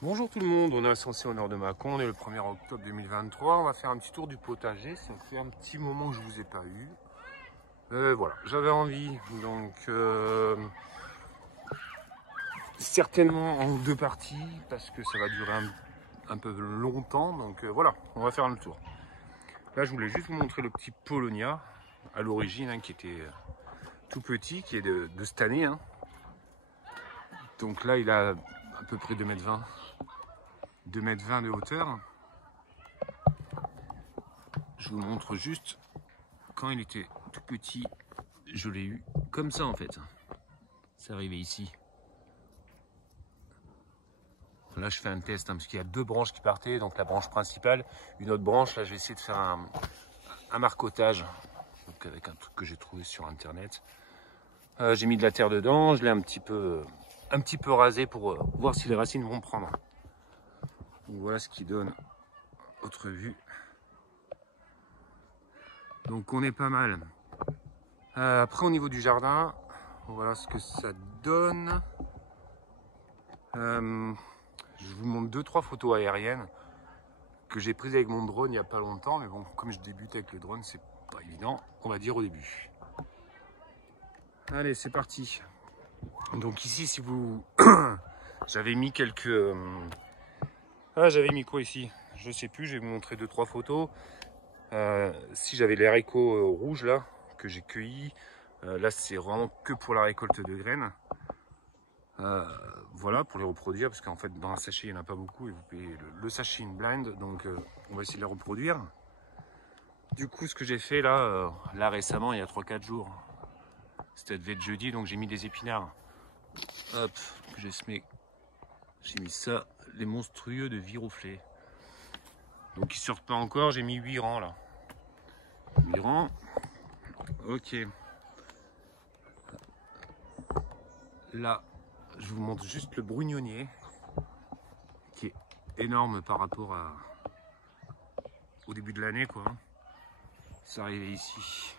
Bonjour tout le monde, on est censé au nord de Mâcon, on est le 1er octobre 2023, on va faire un petit tour du potager, ça fait un petit moment que je vous ai pas eu. Voilà, j'avais envie, donc certainement en deux parties, parce que ça va durer un peu longtemps, donc voilà, on va faire le tour. Là je voulais juste vous montrer le petit Paulownia, à l'origine, qui était tout petit, qui est de cette année. Donc là il a à peu près 2,20 m. 2,20 m de hauteur. Je vous montre juste, quand il était tout petit, je l'ai eu comme ça en fait. C'est arrivé ici. Là je fais un test parce qu'il y a deux branches qui partaient, donc la branche principale, une autre branche, là je vais essayer de faire un marcotage, donc avec un truc que j'ai trouvé sur internet. J'ai mis de la terre dedans, je l'ai un petit peu rasé pour voir si les racines vont prendre. Donc voilà ce qui donne autre vue. Donc on est pas mal. Après au niveau du jardin, voilà ce que ça donne. Je vous montre 2-3 photos aériennes que j'ai prises avec mon drone il n'y a pas longtemps, mais bon, comme je débute avec le drone, c'est pas évident, on va dire au début. Allez, c'est parti. Donc ici, si vous... j'avais mis quelques... j'avais mis quoi ici? Je sais plus, je vais vous montrer 2-3 photos. Si j'avais les haricots rouges là, que j'ai cueillis, là c'est vraiment que pour la récolte de graines. Voilà, pour les reproduire, parce qu'en fait dans un sachet il n'y en a pas beaucoup et vous payez le sachet une blinde, donc on va essayer de les reproduire. Du coup, ce que j'ai fait là, récemment, il y a 3-4 jours, c'était devait être jeudi, donc j'ai mis des épinards. Hop, que j'ai semé. J'ai mis ça, les monstrueux de Viroflay. Donc ils sortent pas encore, j'ai mis 8 rangs là. 8 rangs, ok. Là, je vous montre juste le brugnonnier, qui est énorme par rapport au début de l'année, quoi. C'est arrivé ici,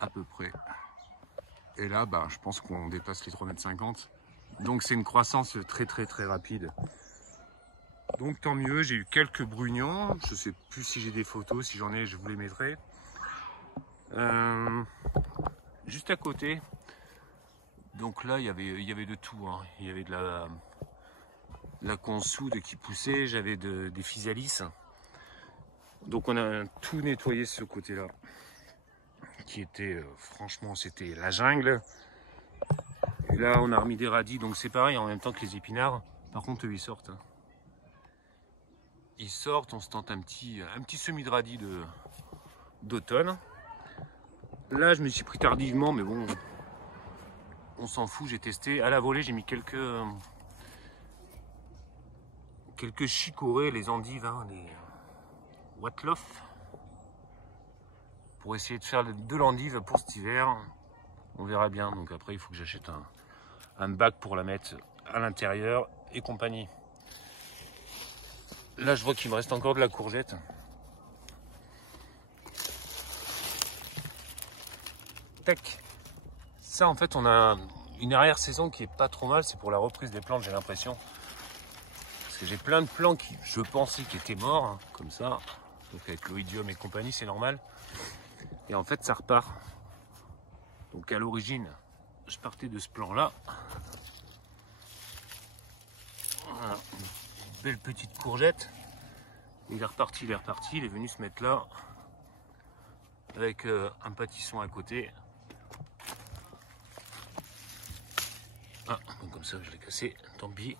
à peu près. Et là, bah, je pense qu'on dépasse les 3,50 m. Donc c'est une croissance très rapide. Donc tant mieux, j'ai eu quelques brugnons. Je sais plus si j'ai des photos, si j'en ai, je vous les mettrai. Juste à côté, donc là il y avait de tout. Il y avait de la consoude qui poussait, j'avais des physalis. Donc on a tout nettoyé ce côté-là, qui était franchement c'était la jungle. Et là on a remis des radis, donc c'est pareil en même temps que les épinards. Par contre eux ils sortent. Ils sortent, on se tente un petit semis de radis d'automne. Là je me suis pris tardivement, mais bon, on s'en fout, j'ai testé. À la volée j'ai mis quelques chicorées, les endives, les watloff, pour essayer de faire de l'endive pour cet hiver. On verra bien, donc après il faut que j'achète un bac pour la mettre à l'intérieur et compagnie. Là je vois qu'il me reste encore de la courgette. Tac. Ça en fait on a une arrière-saison qui est pas trop mal, c'est pour la reprise des plantes, j'ai l'impression. Parce que j'ai plein de plants qui je pensais qui étaient morts, comme ça. Donc avec l'oïdium et compagnie, c'est normal. Et en fait ça repart. Donc à l'origine, je partais de ce plan-là. Voilà, une belle petite courgette. Il est reparti, il est venu se mettre là. Avec un pâtisson à côté. Ah, donc comme ça je l'ai cassé, tant pis.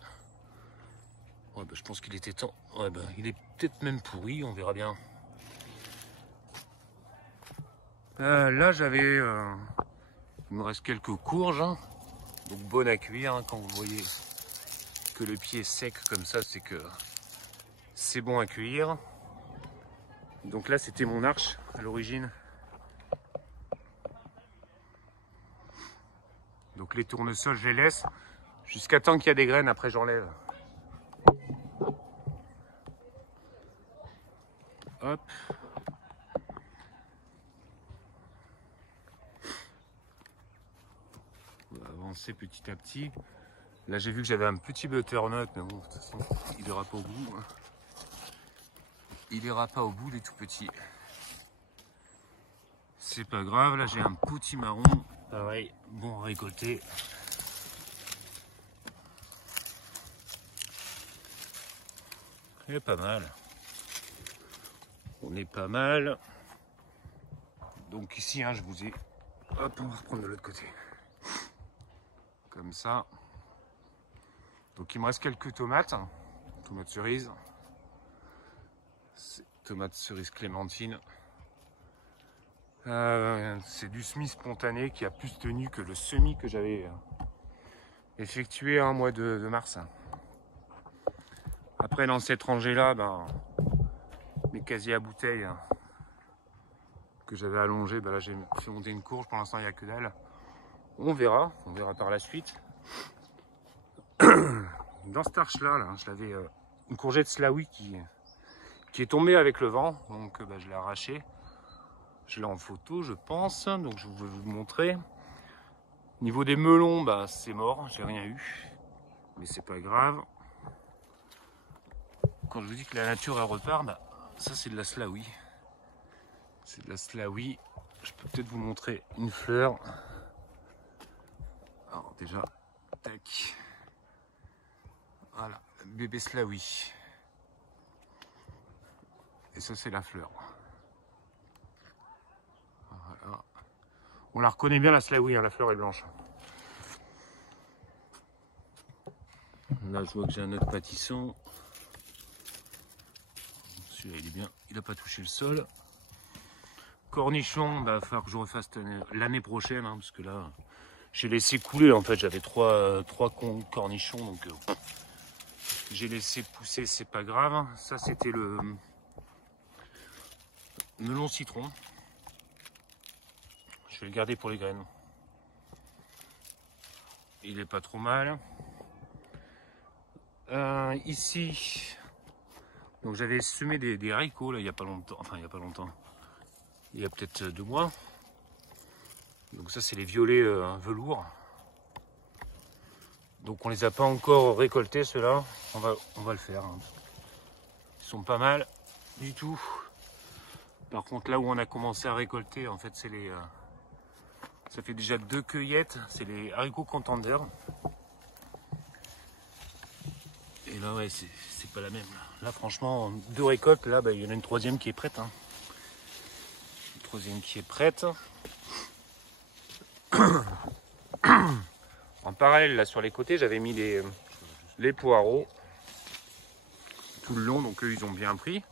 Ouais, bah, je pense qu'il était temps. Ouais, bah, il est peut-être même pourri, on verra bien. Là j'avais... il me reste quelques courges. Donc bonnes à cuire, quand vous voyez que le pied est sec comme ça, c'est que c'est bon à cuire. Donc là c'était mon arche à l'origine. Donc les tournesols je les laisse jusqu'à temps qu'il y a des graines, après j'enlève. Hop. On va avancer petit à petit. Là, j'ai vu que j'avais un petit butternut, mais bon, de toute façon, il ira pas au bout. Hein. Il ira pas au bout, il est tout petit. C'est pas grave, là j'ai un petit marron, pareil, bon à récolter. Il est pas mal. On est pas mal. Donc ici, hein, je vous ai... Hop, on va reprendre de l'autre côté. Comme ça. Donc il me reste quelques tomates. Tomates cerises. Tomates cerises clémentine. C'est du semis spontané qui a plus tenu que le semis que j'avais effectué un mois de mars. Après dans cette rangée là, ben, mes casiers à bouteilles que j'avais allongés, ben là j'ai fait monter une courge, pour l'instant il n'y a que dalle. On verra par la suite. Dans cette arche là, je l'avais une courgette slawi qui est tombée avec le vent, donc ben, je l'ai arrachée. Je l'ai en photo, je pense, donc je vais vous montrer. Au niveau des melons, bah, c'est mort, j'ai rien eu, mais c'est pas grave. Quand je vous dis que la nature elle repart, bah, ça c'est de la slawi. C'est de la slawi. Je peux peut-être vous montrer une fleur. Alors déjà, tac. Voilà, bébé slawi. Et ça c'est la fleur. Voilà. On la reconnaît bien la slawi, hein, la fleur est blanche. Là je vois que j'ai un autre pâtisson. Celui-là il est bien, il n'a pas touché le sol. Cornichon, bah, il va falloir que je refasse l'année prochaine, hein, parce que là j'ai laissé couler, en fait j'avais trois cornichons, donc j'ai laissé pousser, c'est pas grave. Ça c'était le melon citron. Je vais le garder pour les graines. Il est pas trop mal. Ici, donc j'avais semé des haricots là il y a pas longtemps, enfin il y a pas longtemps, il y a peut-être 2 mois. Donc ça c'est les violets velours. Donc on les a pas encore récoltés ceux-là. On va le faire. Hein. Ils sont pas mal du tout. Par contre là où on a commencé à récolter, en fait c'est les ça fait déjà 2 cueillettes, c'est les haricots contender. Et là ouais c'est pas la même. Là franchement 2 récoltes, là bah, il y en a une 3e qui est prête. Hein. Une 3e qui est prête. En parallèle là sur les côtés j'avais mis les poireaux tout le long, donc eux ils ont bien pris.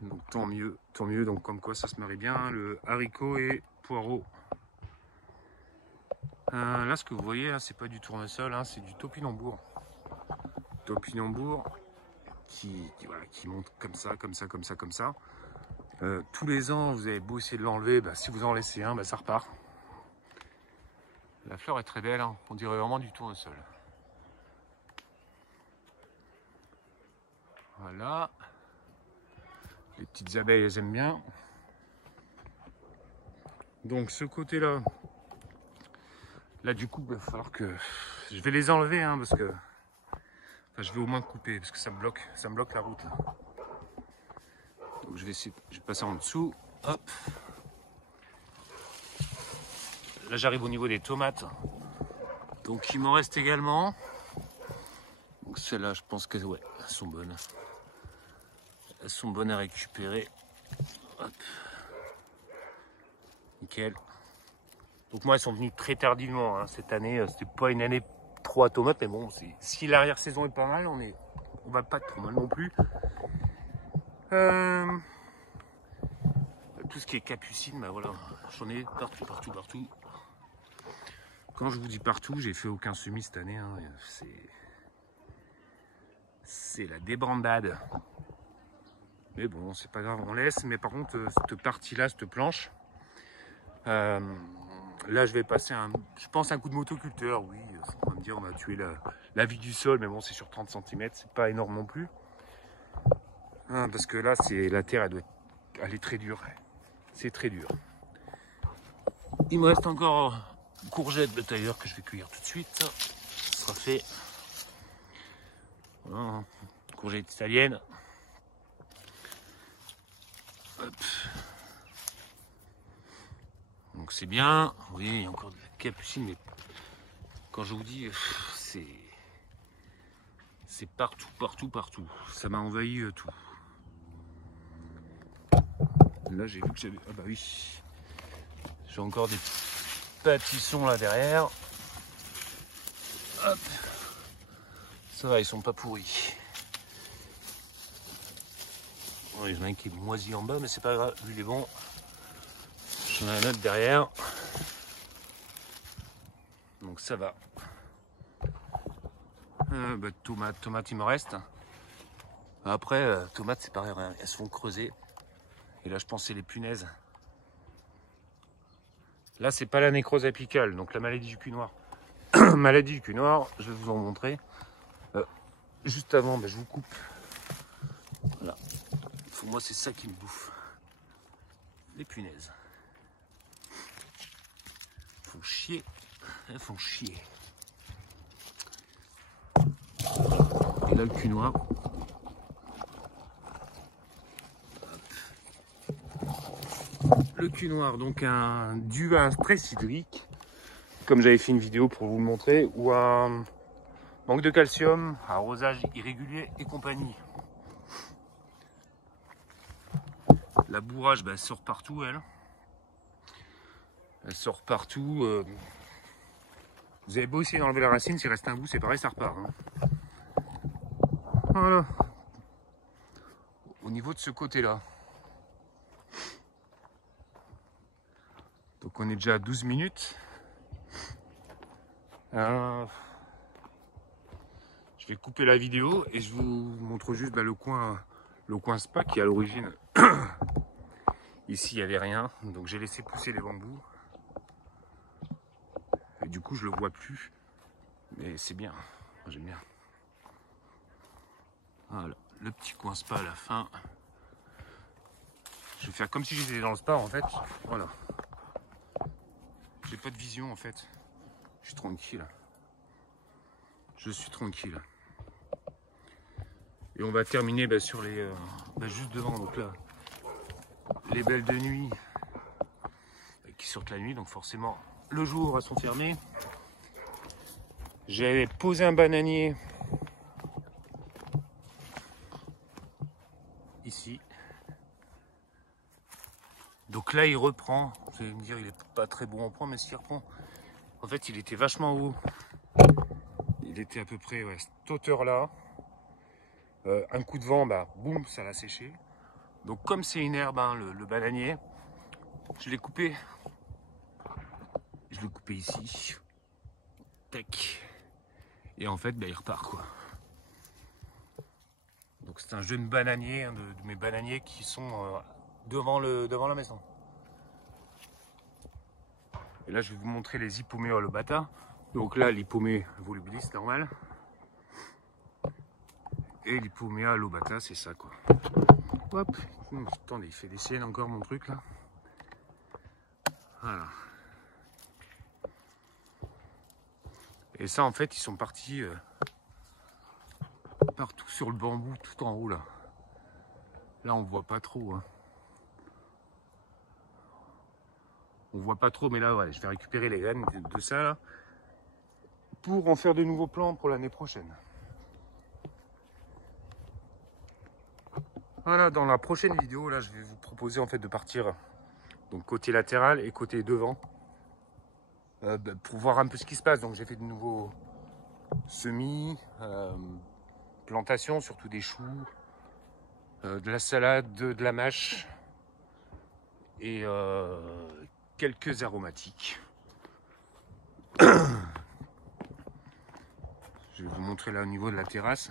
Donc tant mieux, donc comme quoi ça se marie bien, le haricot et poireau. Là ce que vous voyez là c'est pas du tournesol, hein, c'est du topinambour. Topinambour qui monte comme ça. Tous les ans vous avez beau essayer de l'enlever, bah, si vous en laissez un, bah, ça repart. La fleur est très belle, hein, on dirait vraiment du tournesol. Voilà. Les petites abeilles elles aiment bien. Donc ce côté là du coup il va falloir que je vais les enlever, hein, parce que enfin, je vais au moins couper parce que ça me bloque la route. Donc je vais passer en dessous. Hop. Là j'arrive au niveau des tomates. Donc il m'en reste également. Donc celles-là je pense que ouais, elles sont bonnes. Elles sont bonnes à récupérer. Hop. Nickel. Donc moi elles sont venues très tardivement, hein. Cette année, c'était pas une année trop à tomates, mais bon, si l'arrière-saison est pas mal, on va pas être trop mal non plus. Tout ce qui est capucine, bah voilà, j'en ai partout. Quand je vous dis partout, j'ai fait aucun semis cette année, hein. C'est la débandade. Mais bon, c'est pas grave, on laisse. Mais par contre, cette partie-là, cette planche, là, je vais passer je pense un coup de motoculteur. Oui, on va me dire, on va tuer la vie du sol, mais bon, c'est sur 30 cm, c'est pas énorme non plus. Hein, parce que là, la terre, elle est très dure. C'est très dur. Il me reste encore une courgette de tailleur que je vais cueillir tout de suite. sera fait. Voilà, courgette italienne. Hop. Donc c'est bien. Vous voyez, il y a encore de la capucine, mais quand je vous dis, c'est partout, partout, partout. Ça m'a envahi tout. Là, j'ai vu que j'avais... Ah bah oui. J'ai encore des pâtissons là derrière. Hop. Ça va, ils sont pas pourris. Bon, il y en a un qui est moisi en bas, mais c'est pas grave, lui il est bon. J'en ai un autre derrière. Donc ça va. Bah, tomates, il me reste. Après, tomates, c'est pareil, elles se font creuser. Et là, je pense que c'est les punaises. Là, c'est pas la nécrose apicale, donc la maladie du cul noir. Maladie du cul noir, je vais vous en montrer. Juste avant, je vous coupe. Voilà. Moi, c'est ça qui me bouffe. Les punaises. Font chier. Elles font chier. Et là, le cul noir. Le cul noir, donc dû à un stress hydrique, comme j'avais fait une vidéo pour vous le montrer, ou un manque de calcium, arrosage irrégulier et compagnie. La bourrage, elle sort partout, elle. Elle sort partout. Vous avez beau essayer d'enlever la racine, s'il reste un bout, c'est pareil, ça repart. Hein. Voilà. Au niveau de ce côté-là. Donc on est déjà à 12 minutes. Je vais couper la vidéo et je vous montre juste le coin spa qui est à l'origine. Ici il n'y avait rien, donc j'ai laissé pousser les bambous. Et du coup je le vois plus. Mais c'est bien, j'aime bien. Voilà, le petit coin spa à la fin. Je vais faire comme si j'étais dans le spa en fait. Voilà. J'ai pas de vision en fait. Je suis tranquille. Je suis tranquille. Et on va terminer sur les... juste devant, donc là, les belles de nuit qui sortent la nuit, donc forcément le jour elles sont fermées. J'avais posé un bananier ici. Donc là il reprend. Vous allez me dire il est pas très bon en point, mais s'il reprend, en fait il était vachement haut. Il était à peu près cette hauteur là. Un coup de vent, boum, ça l'a séché. Donc comme c'est une herbe, le bananier, je l'ai coupé. Je l'ai coupé ici. Tac. Et en fait, il repart quoi. Donc c'est un jeune bananier, de mes bananiers qui sont devant la maison. Et là, je vais vous montrer les Ippoméa lobata. Donc là, l'Ippomée volubilis, normal. Et l'Ippomea lobata, c'est ça quoi. Hop. Attendez, il fait des siennes encore mon truc là. Voilà. Et ça, en fait, ils sont partis partout sur le bambou, tout en haut là. Là, on voit pas trop. Hein. On voit pas trop, mais là, je vais récupérer les graines de ça là, pour en faire de nouveaux plants pour l'année prochaine. Voilà, dans la prochaine vidéo, là, je vais vous proposer en fait de partir donc côté latéral et côté devant pour voir un peu ce qui se passe. Donc j'ai fait de nouveaux semis, plantations, surtout des choux, de la salade, de la mâche et quelques aromatiques. Je vais vous montrer là au niveau de la terrasse.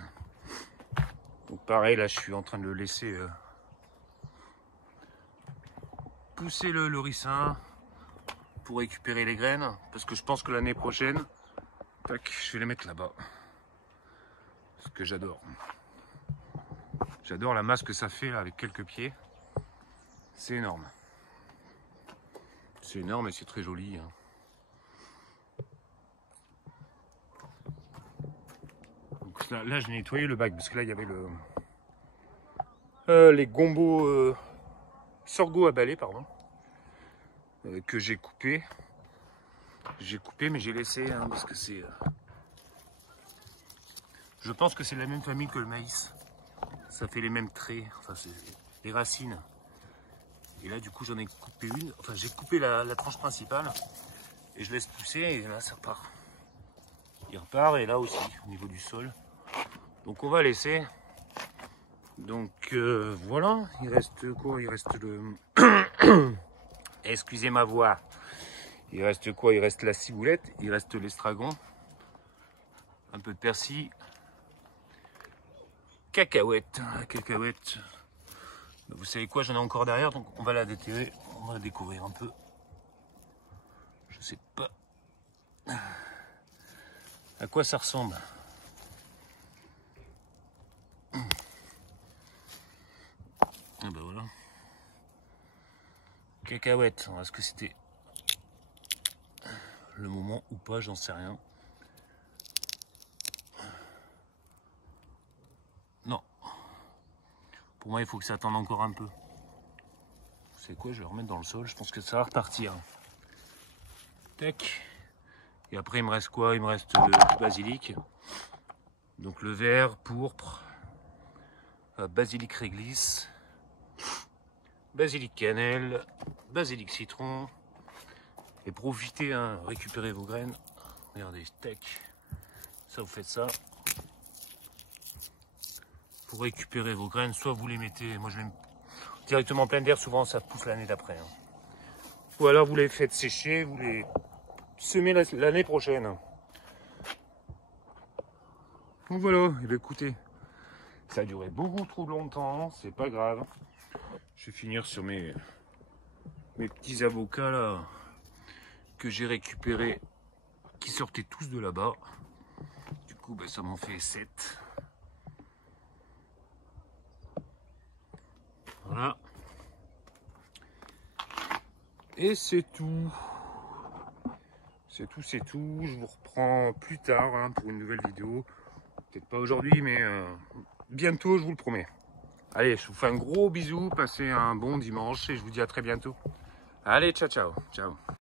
Donc pareil, là je suis en train de le laisser pousser le ricin pour récupérer les graines, parce que je pense que l'année prochaine, tac, je vais les mettre là-bas. Ce que j'adore. J'adore la masse que ça fait là, avec quelques pieds. C'est énorme. C'est énorme et c'est très joli. Hein. là je nettoyé le bac parce que là il y avait les gombos sorgho à balai, pardon, que j'ai coupé. J'ai coupé, mais j'ai laissé hein, parce que c'est. Je pense que c'est la même famille que le maïs. Ça fait les mêmes traits, enfin c'est les racines. Et là du coup j'en ai coupé une, enfin j'ai coupé la tranche principale et je laisse pousser et là ça repart. Il repart et là aussi au niveau du sol. Donc on va laisser. Donc voilà, il reste quoi? Il reste le... Excusez ma voix. Il reste quoi? Il reste la ciboulette, il reste l'estragon, un peu de persil, cacahuètes. La cacahuète, vous savez quoi? J'en ai encore derrière, donc on va la déterrer, on va la découvrir un peu. Je sais pas à quoi ça ressemble. Ah ben voilà. Cacahuètes, est-ce que c'était le moment ou pas, j'en sais rien. Non. Pour moi, il faut que ça attende encore un peu. C'est quoi? Je vais le remettre dans le sol, je pense que ça va repartir. Tac. Et après, il me reste quoi? Il me reste le basilic. Donc le vert, pourpre, basilic réglisse, basilic cannelle, basilic citron. Et profitez, hein, récupérez vos graines. Regardez, tac. Ça, vous faites ça. Pour récupérer vos graines, soit vous les mettez, moi je les mets directement en plein d'air, souvent ça pousse l'année d'après. Hein. Ou alors vous les faites sécher, vous les semez l'année prochaine. Donc voilà, et bien écoutez, ça a duré beaucoup trop longtemps, c'est pas grave. Je vais finir sur mes petits avocats là, que j'ai récupérés, qui sortaient tous de là-bas. Du coup, ben, ça m'en fait 7. Voilà. Et c'est tout. C'est tout, c'est tout. Je vous reprends plus tard hein, pour une nouvelle vidéo. Peut-être pas aujourd'hui, mais bientôt, je vous le promets. Allez, je vous fais un gros bisou. Passez un bon dimanche et je vous dis à très bientôt. Allez, ciao, ciao. Ciao.